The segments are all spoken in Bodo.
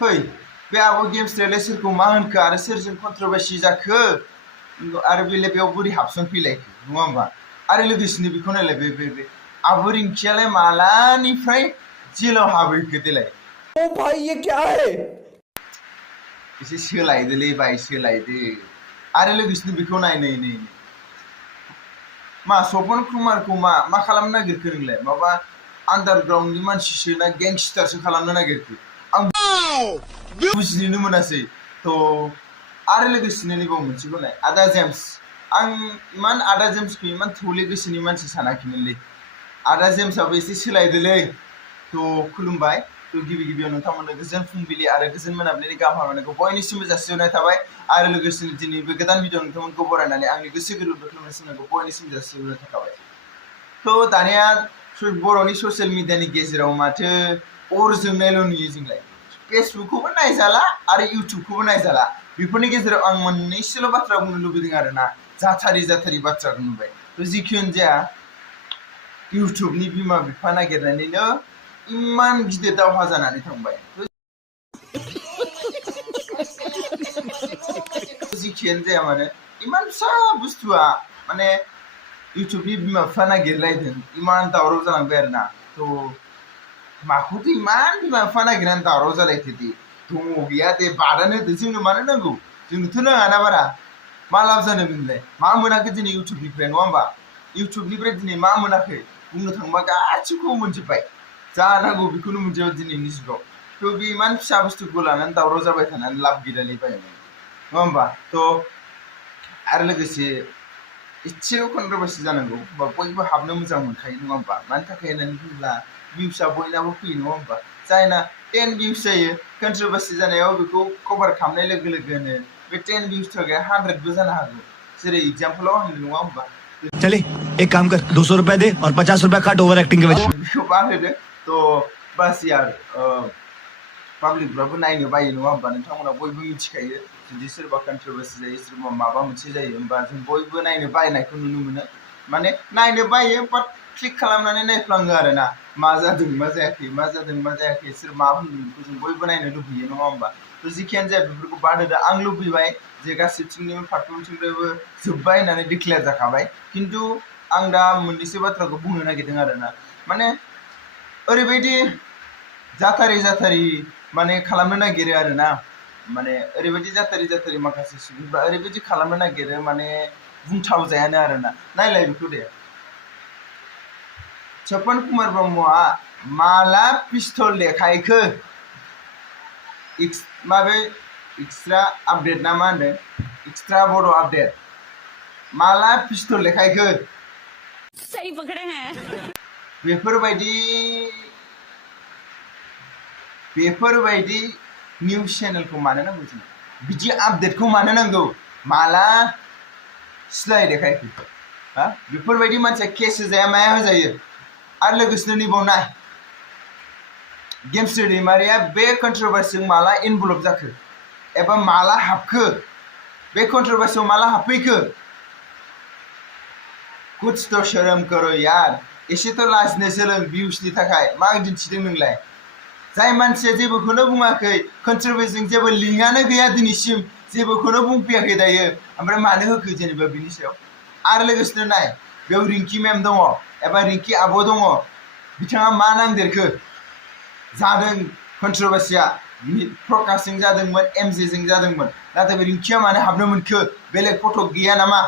Hey, बे आबो गेम्सरियालाय सोरखौ मा होनखो आरो सोरजों कन्ट्रोभार्सि जाखो आरो बेलाय बेयाव बोरै हाबसनफैलायखो नङा होमबा आरो लोगोसेनो बेखौ नायलाय बे आबो रिंकियालाय मालानिफ्राय जेलाव हाबहैखो देलाय ओ भाई ये क्या है एसे सोलायदोलै बाय सोलायदो आरो लोगोसेनो बेखौ नाय मा सपन कुमारखौ मा खालामनो नागिरखो नोंलाय माबा आन्डारग्राउन्डनि मानसिसो ना गेंस्टारसो खालामनो नागिरखो आं बुजिनोनो मोनासै थ' आरो लोगोसेनो नैबाव मोनसेखौ नाय आदा जेम्स आं इमान आदा जेम्सखौ इमान थौले गोसोनि मानसि सानाखैमोनलै आदा जेम्सआबो एसे सोलायदोलै थ' खुलुमबाय थ' गिबियाव नोंथांमोननो गोजोन फुंबिलि आरो गोजोन मोनाबिलिनि गाहाम हामलायनायखौ बयनिसिमबो जासिहरनाय थाबाय आरो लोगोसेनो दिनै बे गोदान भिडिअ नोंथांमोनखौ बरायनानै आंनि गोसो गोरबोनिफ्राय खुलुमनायखौ बयनिसिमबो जासिहरनाय थाबाय थ' दानिया बर'नि ससियेल मिडियानि गेजेराव माथो अर जोंनायल' नुयो जोंलाय फेसबुकखौबो नायजाला आरो इउटुबखौबो नायजाला बेफोरनि गेजेराव आं मोननैसोल' बाथ्रा बुंनो लुबैदों आरोना जाथारि बाथ्राखौ नुबाय थ' जिखुनु जाया इउटुबनि बिमा बिफा नागिरनानैनो इमान गिदिर दावहा जानानै थांबाय जिखियानो जाया मानो इमान फिसा बुस्थुआ माने इउटुबनि बिमा बिफा नागिरलायदों इमान दावराव जालांबाय आरोना थ' माखौथो इमान बिमा बिफा नागिरनानै दावराव जालायखो दे दङ गैया दे बादानो होदो जोंनो मानो नांगौ जोंनोथ' नाङाना बारा मा लाब जानो बेनिलाय मा मोनाखै दिनै इउटुबनिफ्राय नङा होमबा इउटुबनिफ्राय दिनै मा मोनाखै बुंनो थाङोबा गासिखौबो मोनजोब्बाय जा नांगौ बेखौनो मोनजोबबाय दिनैनि जुगाव थ' बे इमान फिसा बुस्थुखौ लानानै दावराव जाबाय थानानै लाब गैलालै बायनानै नङा होमबा थ' आरो लोगोसे एसेल' कन्ट्रोभार्सि जानांगौ बा बयबो हाबनो मोजां मोनखायो नङा होमबा मानि थाखाय होननानै बुङोब्ला भिउसआ बयनाबो फैयो नङा होमबा जायना 10 भिउस जायो कन्ट्रोभार्सि जानायाव बेखौ कभार खालामनाय लोगो लोगोनो बे 10 भिउस थाखाय 100बो जानो हागौ जेरै एग्जाम्पलाव आं नङा होमबा चले एक काम कर 200 रुपए दे और 50 रुपए काट ओवर एक्टिंग के वजह बेखौ बाहोदो थ' बास यार पाब्लिकफ्राबो नायनो बायो नङा होमबा नोंथांमोना बयबो मिथिखायो जुदि सोरबा कन्ट्रोभार्सि जायो सोरबा माबा मोनसे जायो होमबा जों बयबो नायनो बायनायखौ नुनो मोनो माने नायनो बायो बाट क्लिक खालामनानै नायफ्लाङो आरोना मा जादों मा जायाखै सोर मा बुंदों बेखौ जों बयबो नायनो लुबैयो नङा होमबा थ' जिखियानो जाया बेफोरखौ बाद होदो आं लुबैबाय जे गासैथिंनिबो फारफ्रोमथिंनिफ्रायबो जोब्बाय होननानै डिक्लेयार जाखाबाय खिन्थु आं दा मोननैसो बाथ्राखौ बुंनो नागिरदों आरोना माने ओरैबायदि जाथारि माने खालामनो नागिरो आरोना माने ओरैबायदि जाथारि माखासे सुबुंफ्रा ओरैबायदि खालामनो नागिरो माने बुंथाव जायानो आरोना नायलाय बेखौ दे सपन कुमार ब्रह्मआ माला पिस्तल देखायखो माबे एक्सट्रा आपडेट ना मा होनदों एक्सट्रा बड' आपडेट माला पिस्तल देखायखो सही पकड़े हैं बेफोरबायदि निउस चेनेलखौ मानो नांगौ जों बिदि आपडेटखौ मानो नांगौ माला सिलाय देखायखो हा बेफोरबायदि मानसिया केस होजाया माया होजायो आरो लोगोसेनो नैबाव नाय गेमस्रि दैमारिया बे कन्ट्रोभार्सिजों माला इनभल्भ जाखो एबा माला हाबखो बे कन्ट्रोभार्सियाव माला हाबफैखो कुछ तो शर्म करो यार एसेथ' लाजिनो सोलों भिउसनि थाखाय मा दिन्थिदों नोंलाय जाय मानसिया जेबोखौनो बुङाखै कन्ट्रोभार्सिजों जेबो लिंकआनो गैया दिनैसिम जेबोखौनो बुंफैयाखै दायो ओमफ्राय मानो होखो जेनेबा बिनि सायाव आरो लोगोसेनो नाय बेयाव रिंकि मेम दङ एबा रिंकि आब' दङ बिथाङा मा नांदेरखो जादों कन्ट्रोभार्सिया प्रकाशजों जादोंमोन एमजेजों जादोंमोन नाथाय बे रिंकिया मानो हाबनो मोनखो बेलेग फट' गैया नामा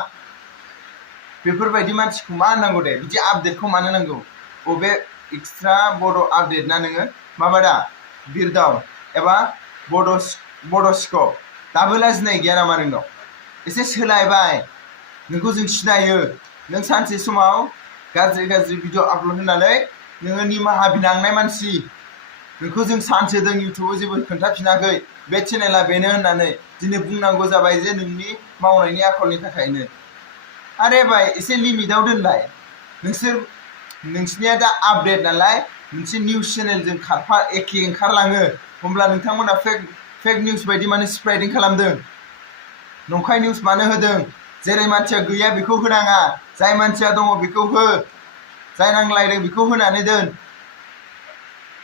बेफोरबायदि मानसिखौ मा होननांगौ दे बिदि आपडेटखौ मानो नांगौ बबे एक्सट्रा बड' आपडेट ना नोङो माबादा बिरदाव एबा बड' स्कप दाबो लाजिनाय गैया नामा नोंनाव एसे सोलायबाय नोंखौ जों सिनायो नों सानसे समाव गाज्रि भिडिअ आपल'ड होनानै नोङो निमाहा बिनांनाय मानसि नोंखौ जों सान्स होदों इउटुबाव जेबो खोन्थाफिनाखै बे चेनेला बेनो होननानै दिनै बुंनांगौ जाबाय जे नोंनि मावनायनि आखलनि थाखायनो अरे भाई एसे लिमिटाव दोनलाय नोंसिनिया दा आपडेट नालाय मोनसे निउस चेनेलजों एखे ओंखारलाङो होमब्ला नोंथांमोना फेक निउस बायदि माने स्प्रेडिं खालामदों नंखाय निउस मानो होदों जेरै मानसिया गैया बेखौ होनाङा जाय मानसिया दङ बेखौ हो जाय नांलायदों बेखौ होनानै दोन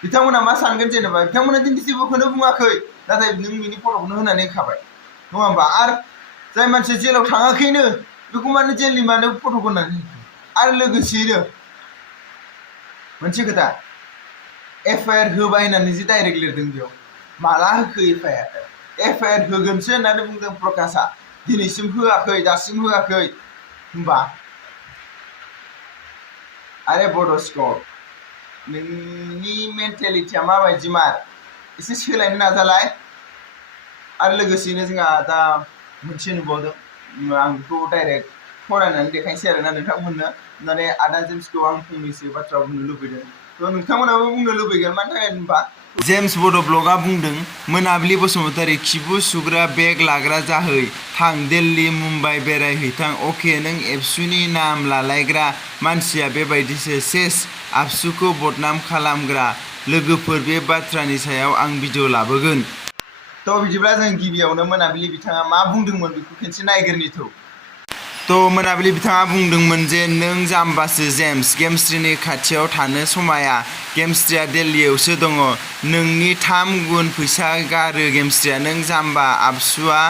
बिथांमोना मा सानगोन जेनेबा बिथांमोना दिनै जेबोखौनो बुङाखै नाथाय नों बिनि फट'खौनो होनानै होखाबाय नङा होमबा आरो जाय मानसिया जेलाव थाङाखैनो बेखौ मानो जेलनि मानो फट'खौ होनानै आरो लोगोसेयैनो मोनसे खोथा एफआइआर होबाय होननानै जे डाइरेक्ट लिरदों बेयाव माला होखो एफआइआर होगोनसो होननानै बुंदों प्रकाशआ दिनैसिम होआखै दासिम होआखै होमबा आरे बड' स्क'र नोंनि मेन्टेलिटिया माबायदि मार एसे सोलायनो नाजालाय आरो लोगोसेयैनो जोंहा दा मोनसे नुबावदों आं बेखौ डाइरेक्ट फरायनानै देखायनोसै आरोना नोंथांमोननो माने आदा जेम्सखौ आं फंनैसो बाथ्रा बुंनो लुबैदों थ' नोंथांमोनाबो बुंनो लुबैगोन मानि थाखाय होनबा जेम्स बड' ब्लगआ बुंदों मोनाबिलि बसुमतारी खिबु सुग्रा बेग लाग्रा जाहै थां दिल्ली मुम्बाइ बेरायहैथां अके नों एबसुनि नाम लालायग्रा मानसिया बेबायदिसो सेस आबसुखौ बदनाम खालामग्रा लोगोफोर बे बाथ्रानि सायाव आं भिडिअ लाबोगोन थ' बिदिब्ला जों गिबियावनो मोनाबिलि बिथाङा मा बुंदोंमोन बेखौ खनसे नायग्रोनिथौ थ' मोनाबिलि बिथाङा बुंदोंमोन जे नों जाम्बासो जेम्स गेमस्रिनि खाथियाव थानो समाया गेमस्रिया दिल्लीयावसो दङ नोंनि 3 गुन फैसा गारो गेमस्रिया नों जाम्बा आबसुआ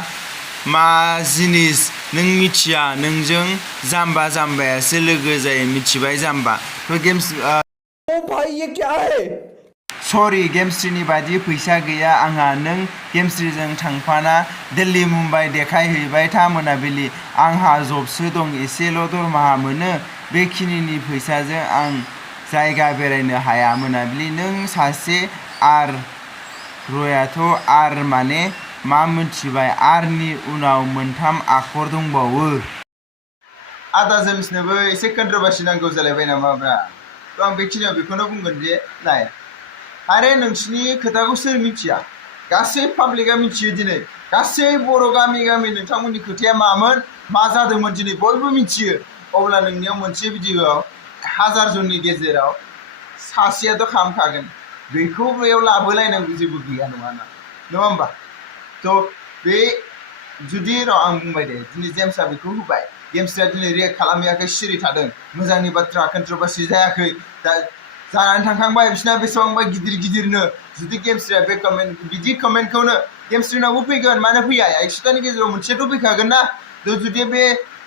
मा जिनिस नों मिथिया नोंजों जाम्बा जाम्बायासो लोगो जायो मिथिबाय जाम्बा थ' गेम्स ओ भाई ये क्या है सरि गेमस्रिनि बादि फैसा गैया आंहा नों गेमस्रिजों थांफाना दिल्ली मुम्बाइ देखायहैबाय था मोनाबिलि आंहा जबसो दं एसेल' दरमाहा मोनो बेखिनिनि फैसाजों आं जायगा बेरायनो हाया मोनाबिलि नों सासे आर रयाथ' आर माने मा मिथिबाय आरनि उनाव मोनथाम आखर दंबावो आदा जेम्सनोबो एसे कन्ट्रभार्सि नांगौ जालायबाय नामाब्रा थ' आं बेखिनियाव बेखौनो बुंगोन जे नाय आरे नोंसिनि खोथाखौ सोर मिथिया गासै पाब्लिकआ मिथियो दिनै गासै बर' गामि गामि नोंथांमोननि खोथाया मामोन मा जादोंमोन दिनै बयबो मिथियो अब्ला नोंनियाव मोनसे भिडिअ'आव 1000 जननि गेजेराव सासेयाथ' खालामखागोन बेखौ बेयाव लाबोलायनांगौ जेबो गैया नङा होमबा थ' बे जुदि आं बुंबाय दे दिनै जेम्सआ बेखौ होबाय गेमस्रिया दिनै रियेक्ट खालामैयाखै सिरि थादों मोजांनि बाथ्रा कन्ट्रभार्सि जायाखै दा जानानै थांखांबाय बिसिना बेसेबांबा गिदिरनो जुदि गेमस्रिया बे बिदि कमेन्टखौनो गेमस्रिनावबो फैगोन मानो फैया 100तानि गेजेराव मोनसेयाथ' फैखागोन ना थ' जुदि बे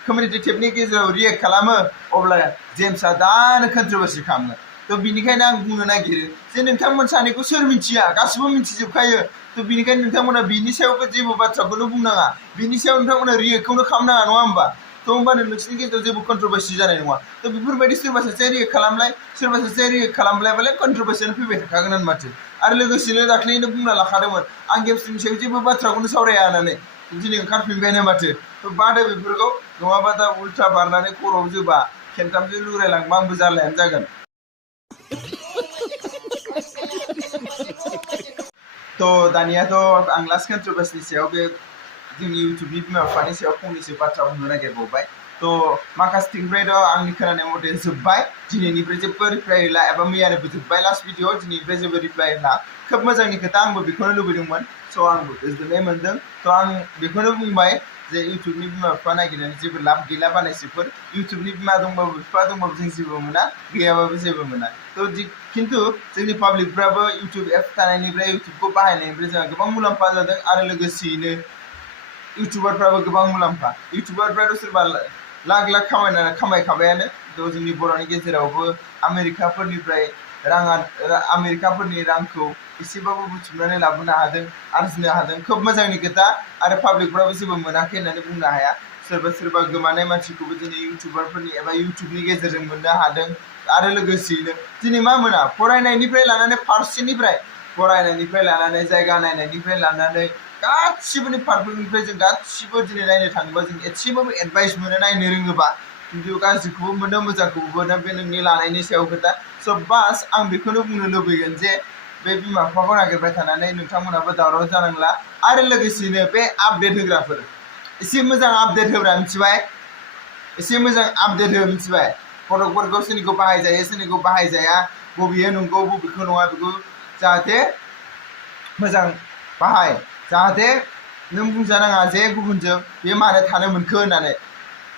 कमिउनिटि टेबनि गेजेराव रियेक्ट खालामो अब्ला जेम्सआ दानो कन्ट्रभार्सि खालामगोन थ' बिनिखायनो आं बुंनो नागिरो जे नोंथांमोन सानैखौ सोर मिथिया गासिबो मिथिजोबखायो थ' बिनिखायनो नोंथांमोना बिनि सायावबो जेबो बाथ्राखौनो बुंनाङा बिनि सायाव नोंथांमोना रियेक्टखौनो खालामनाङा नङा होमबा थ' होमबानो नोंसिनि गेजेराव जेबो कन्ट्रभार्सि जानाय नङा थ' बेफोरबायदि सोरबा सासे रियेक्ट खालामलाय सोरबा सासे रियेक्ट खालामलायबालाय कन्ट्रभार्सियानो फैबाय थाखागोन माथो आरो लोगोसेनो दाख्लैनो बुंना लाखादोंमोन आं गेमस्रिनि सायाव जेबो बाथ्राखौनो सावराया होननानै दिनै ओंखारफिनबायानो माथो थ' बादो बेफोरखौ नङाबा दा उल्था बारनानै खर'आव जोबा खेनथामसो लुरायलांबा आंबो जारलायानो जागोन थ' दानियाथ' आं लास्ट कन्ट्रभार्सिनि सायाव बे जोंनि इउटुबनि बिमा बिफानि सायाव फंनैसो बाथ्रा बुंनो नागिरबावबाय थ' माखासेथिंनिफ्रायथ' आंनि खोनानाय मथे जोब्बाय दिनैनिफ्राय जेबो रिप्लाय होला एबा मैयानिबो जोब्बाय लास्ट भिडिअ दिनैनिफ्राय जेबो रिप्लाय होला खोब मोजांनि खोथा आंबो बेखौनो लुबैदोंमोन स' आंबो गोजोननाय मोन्दों थ' आं बेखौनो बुंबाय जे इउटुबनि बिमा बिफा नागिरनानै जेबो लाब गैला बानायसिफोर इउटुबनि बिमा दंबाबो बिफा दंबाबो जों जेबो मोना गैयाबाबो जेबो मोना थ' खिन्थु जोंनि पाब्लिकफ्राबो इउटुब एप थानायनिफ्राय इउटुबखौ बाहायनायनिफ्राय जोंहा गोबां मुलाम्फा जादों आरो लोगोसेयैनो इउटुबारफ्राबो गोबां मुलाम्फा इउटुबारफ्राथ' सोरबा लाख लाख खामायखाबायानो थ' जोंनि बर'नि गेजेरावबो आमेरिकाफोरनिफ्राय आमेरिकाफोरनि रांखौ एसेबाबो बुथुमनानै लाबोनो हादों आरजिनो हादों खोब मोजांनि खोथा आरो पाब्लिकफ्राबो जेबो मोनाखै होननानै बुंनो हाया सोरबा गोमानाय मानसिखौबो दिनै इउटुबारफोरनि एबा इउटुबनि गेजेरजों मोननो हादों आरो लोगोसेयैनो दिनै मा मोना फरायनायनिफ्राय लानानै फरायनायनिफ्राय लानानै जायगा नायनायनिफ्राय लानानै गासिबोनि फारफ्रोमनिफ्राय जों गासिबो दिनै नायनो थाङोबा जों एसेबाबो एडभाइस मोनो नायनो रोङोबा खिन्थु गाज्रिखौबो मोनो मोजांखौबो मोनो बे नोंनि लानायनि सायाव खोथा स' बास आं बेखौनो बुंनो लुबैगोन जे बे बिमा बिफाखौ नागिरबाय थानानै नोंथांमोनाबो दावराव जानांला आरो लोगोसेयैनो बे आपडेट होग्राफोर एसे मोजां आपडेट होग्रा मिथिबाय एसे मोजां आपडेट हो मिथिबाय फटकफोरखौ सोरनिखौ बाहायजायो सोरनिखौ बाहायजाया बबेयो नंगौ बबेखौ नङा बेखौ जाहाथे मोजां बाहाय जाहाथे नों बुंजानाङा जे गुबुनजों बे मानो थानो मोनखो होननानै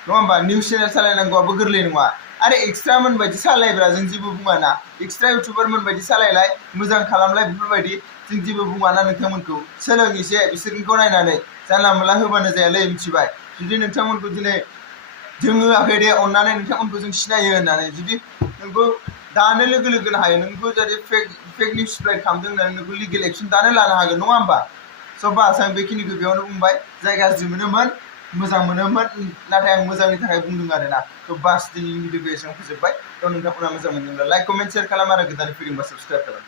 नङा होमबा निउस चेनेल सालायनांगौआबो गोरलै नङा आरो एक्सट्रा मोनबायदि सालायब्रा जों जेबो बुङाना एक्सट्रा इउटुबार मोनबायदि सालायलाय मोजां खालामलाय बेफोरबायदि जों जेबो बुङाना नोंथांमोनखौ सोलों एसे बिसोरनिखौ नायनानै जानला मोनला होबानो जायालै मिथिबाय जुदि नोंथांमोनखौ दिनै जों होआखै दे अननानै नोंथांमोनखौ जों सिनायो होननानै जुदि नोंखौ दानो लोगो लोगोनो हायो नोंखौ जुदि फेक निउस स्प्रेड खालामदों होननानै नोंखौ लिगेल एक्सन दानो लानो हागोन नङा होमबा स' बास आं बेखिनिखौ बेयावनो बुंबाय जाय गाज्रि मोनोमोन मोजां मोनोमोन नाथाय आं मोजांनि थाखाय बुंदों आरोना थ' बास दिनैनि भिडिअखौ एसेबां फोजोबबाय थ' नोंथांमोना मोजां मोनदोंब्ला लाइक कमेन्ट शेयार खालाम आरो गोदान फैदोंबा साबस्क्राइब खालाम